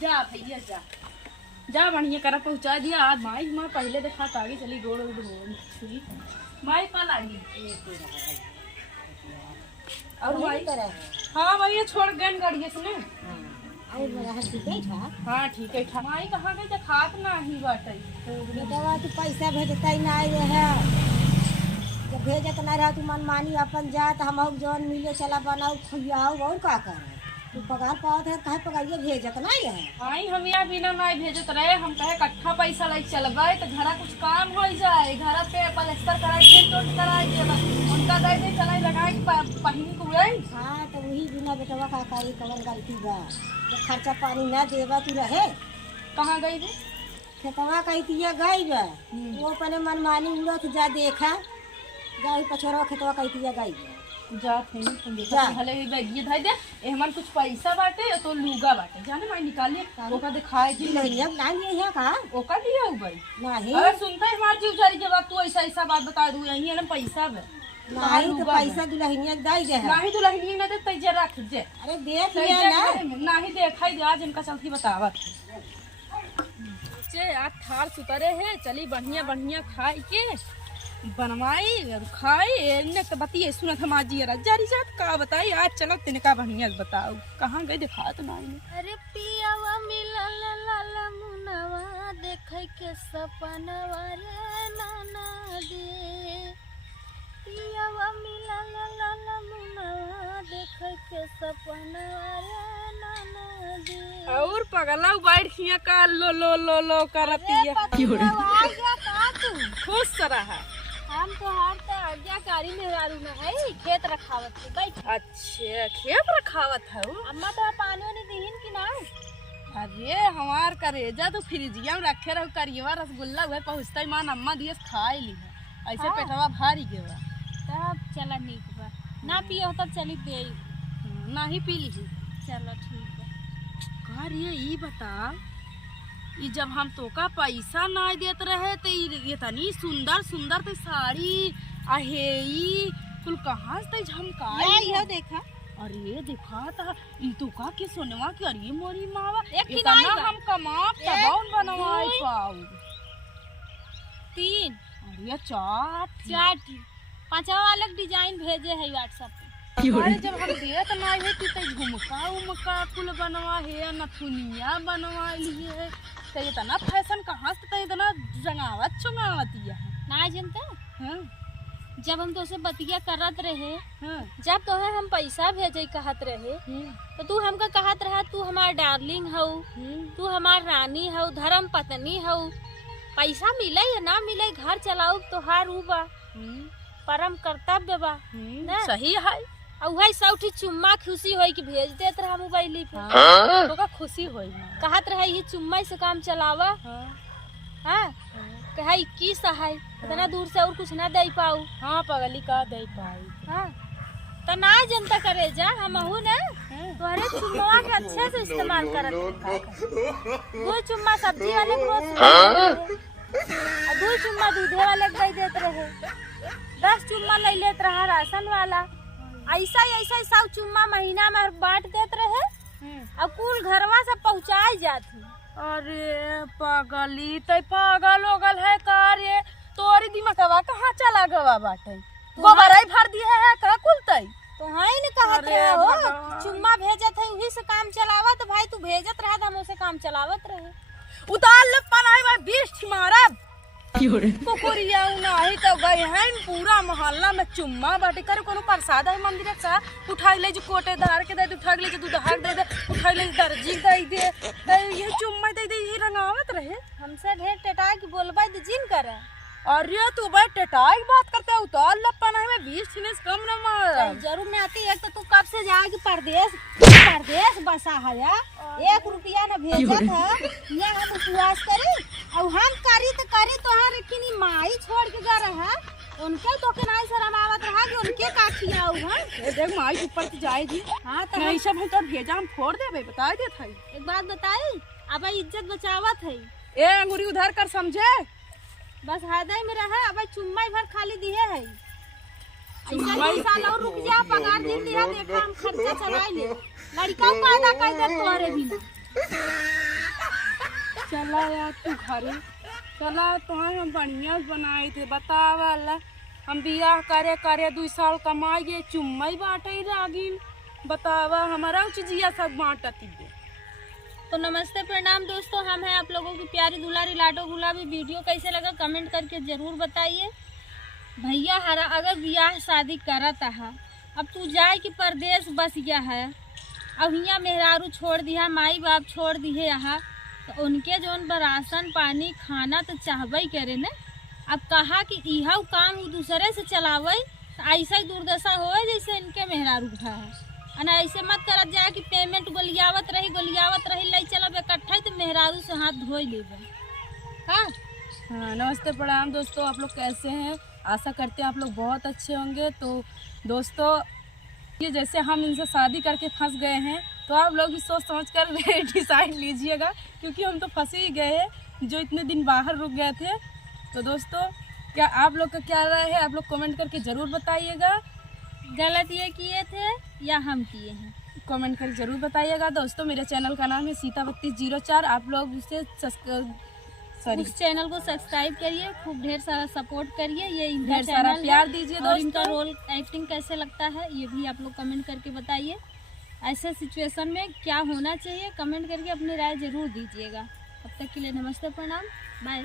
जा भैया जा जा बढ़िया करा पहुँचा दिया। आज माई मैं पहले देखा तो आगे चली गोड़ छुरी माई कल आई और माई हाँ भैया छोड़ गए गाड़िया से हाँ ठीक है माई कहाँ गई खात नहीं बाटे बेटवा तू पैसा भेजता ही नहीं है जब भेजत नहीं रहा तू मनमानी अपन जा तो हम जौन मिले चला बनाओ खुआओ और का कर तू पगार पावत है कहे पगारिए भेजत नहीं है। आई हम यहाँ बिना माई भेजत रहे हम कहे कट्ठा पैसा लेके चलबे तो घरा कुछ काम हो जाए घर पे पलस्तर कराए पेंट उंट कराए उनका दे दे चलाई लगाए पहिनी कुड़ाई। हाँ तो वही बिना बेटवा का करी कवन गलती बा जब खर्चा पानी न देवा तू रहे कहाँ गई थी खेतवा कही तिया गई बा वो अपने मनमानी उड़त जा देखा गाय पछोरा खेतवा कही तिया गई जा हले बैगिए धाई दे ए हमन कुछ पैसा बाटे तो लूगा बाटे जाने मैं निकालिए ओका दिखाए जी नहीं अब नहीं है का ओका दिया हो भाई नहीं अरे सुनता है हमार जीव जारी जब तू ऐसा ऐसा बात बता दूं यही है ना पैसा बे नहीं तो पैसा दुल्हनिया दे दे नहीं दुल्हनिया ना दे तै जरा रख दे अरे देख लिया ना नहीं देखाई दे आज इनका चलती बतावत चे आज थार सुतरे है चली बढ़िया बढ़िया खाई के बनवाई और खाई ने तो बतिए सुनत हम आज जारी जात का बताई आज चलत तने का बढ़िया बताओ कहां गई देखा तो नहीं। अरे पियावा मिलल लाला मुनवा देखे के सपनवा रे नाना दे पियावा मिलल लाला मुनवा देखे के सपनवा रे नाना दे और पगला बैठ खिया का लो लो लो लो करतिया आ गया का तू खुश रहा हम तो हार तो आज्ञाकारी मेहरारू में है खेत रखावत है बैठ। अच्छा खेत रखावत है अम्मा तो पानी वानी दीहिन की ना अरे हमार करेजा तो फ्रिजिया में रखे रहो करियवा रसगुल्ला हुए पहुँचता मां अम्मा दिए खाए ली है ऐसे पेटवा भारी गेवा तब चला नीक बा ना पियो तब चली दे ना ही पी ली चलो ठीक है कार ये बता ये जब हम तोका पैसा ना देत रहे तो ये तनी सुंदर सुंदर तो साड़ी आहे कुल कहाँ से झमकाई ये देखा अरे देखा था ई तोका के सोनवा के अरे मोरी मावा इतना हम कमा तबाउन बनवाई पाऊ तीन अरे चार पांचवा अलग डिजाइन भेजे है व्हाट्सएप पे अरे जब हम देत ना है कि ते झुमका उमका कुल बनवा है नथुनिया बनवा लिए तो इतना फैशन कहाँ से इतना रंगावत चुंगावतिया ना जनता हाँ जब हम तो से बतिया करत रहे हाँ जब तो है हम पैसा भेजे कहत रहे तो तू हमका कहत रहा तू हमार डार्लिंग हो तू हमार रानी हो धर्म पत्नी हो पैसा मिले या ना मिले घर चलाऊ तो हार बा परम कर्तव्य बा सही है और वही सौठी चुम्मा खुशी होई कि भेज देत रहा मोबाइल पे तो का खुशी होई कहत रहा ये चुम्मा से काम चलावा हाँ कहा 21 है इतना दूर से और कुछ ना दे पाऊ हाँ पगली का दे पाई हाँ तो ना जनता करे जा हम हूँ ना तुम्हारे चुम्मा के अच्छे से इस्तेमाल करत दो चुम्मा सब्जी वाले को दो चुम्मा दूधे वाले को दे देते रहे 10 चुम्मा ले लेते रहा राशन वाला ऐसा ऐसा सब चुम्मा महीना में बांट देते रहे अब कुल घरवा से पहुँचाई जाती। अरे पागली तो पागल होगल है कार्य तोरी दिमागवा कहाँ चला गवा बाटे गोबराई भर दिया है का कुलतई तो हां ने कहत रहे हो चुम्मा भेजत है वही से काम चलावत भाई तू भेजत रहा हम उसे काम चलावत रहे उतार ले पनाई में 20 मारब कुकुरिया नहीं तो गए हैं पूरा मोहल्ला में चुम्मा बाटे करे कोनो प्रसाद है मंदिर का उठा ले जो कोटे धार के दे उठा ले जो दूध हार दे उठा ले दर्जी दे दे ये चुम्मा दे ये रंगावत रहे हमसे ढेर टटा की बोलबा दे जिन करे अरे तू भाई टटाई बात करते है उतार लपन है मैं 20 छिनेस कम न मार जरूर नहीं आती एक तो तू कब से जाएगी परदेश बसा है या 1 रुपया न भेजत है ये हम उपवास करी और हम करी तो हां लेकिन माई छोड़ के जा रहा उनके तो के नहीं शरमावत रहा कि उनके का खियाऊ हां ए देख माई ऊपर से जाए जी हां तो नहीं सब है तो भेजा हम फोड़ देबे बता दे थाई एक बात बताई अब इज्जत बचावत है ए अंगूरी उधार कर समझे बस हृदय में रहा अब चुम्मा भर खाली दिए है ऐसा साल और रुक जा पगार दिन दिया देखा हम खर्चा चला ले लड़का पैदा कर दे तोरे भी चला यार तू घरे चला तुहार हम बढ़िया बनाए थे बतावल हम बियाह करे करे 2 साल कमाइए चुम्मा बाटे लागिन बतावा हमारा चीजिया सब बांटती है। तो नमस्ते प्रणाम दोस्तों, हम हैं आप लोगों की प्यारी दुलारी लाडो गुलाबी। वीडियो कैसे लगा कमेंट करके ज़रूर बताइए। भैया हरा अगर ब्याह शादी करत है, अब तू जाए कि परदेश बस गया है, अब यहाँ मेहरारू छोड़ दिया, माई बाप छोड़ दिए यहाँ, तो उनके जोन पर राशन पानी खाना तो चाहबे करे न। अब कहा कि यह काम दूसरे से चलावे तो ऐसा ही दुर्दशा हो जैसे इनके मेहरारू उठा है। और ऐसे मत करत जाए कि पेमेंट गोलियावत रही ले चलब इकट्ठा ही तो मेहरारू से हाथ धोई लेबे का। हाँ नमस्ते प्रणाम दोस्तों, आप लोग कैसे हैं? आशा करते हैं आप लोग बहुत अच्छे होंगे। तो दोस्तों ये जैसे हम इनसे शादी करके फंस गए हैं तो आप लोग भी सोच समझ कर डिसाइड लीजिएगा, क्योंकि हम तो फंसे ही गए हैं जो इतने दिन बाहर रुक गए थे। तो दोस्तों क्या आप लोग का क्या राय है, आप लोग कमेंट करके ज़रूर बताइएगा। गलत ये किए थे या हम किए हैं, कमेंट करके ज़रूर बताइएगा। दोस्तों मेरे चैनल का नाम है सीतावती 04, आप लोग उसे उस चैनल को सब्सक्राइब करिए, खूब ढेर सारा सपोर्ट करिए। ये इनका ढेर सारा चैनल प्यार है दीजिए और दोस्तों। इनका रोल एक्टिंग कैसे लगता है ये भी आप लोग कमेंट करके बताइए। ऐसे सिचुएशन में क्या होना चाहिए कमेंट करके अपनी राय ज़रूर दीजिएगा। अब तक के लिए नमस्ते प्रणाम, बाय।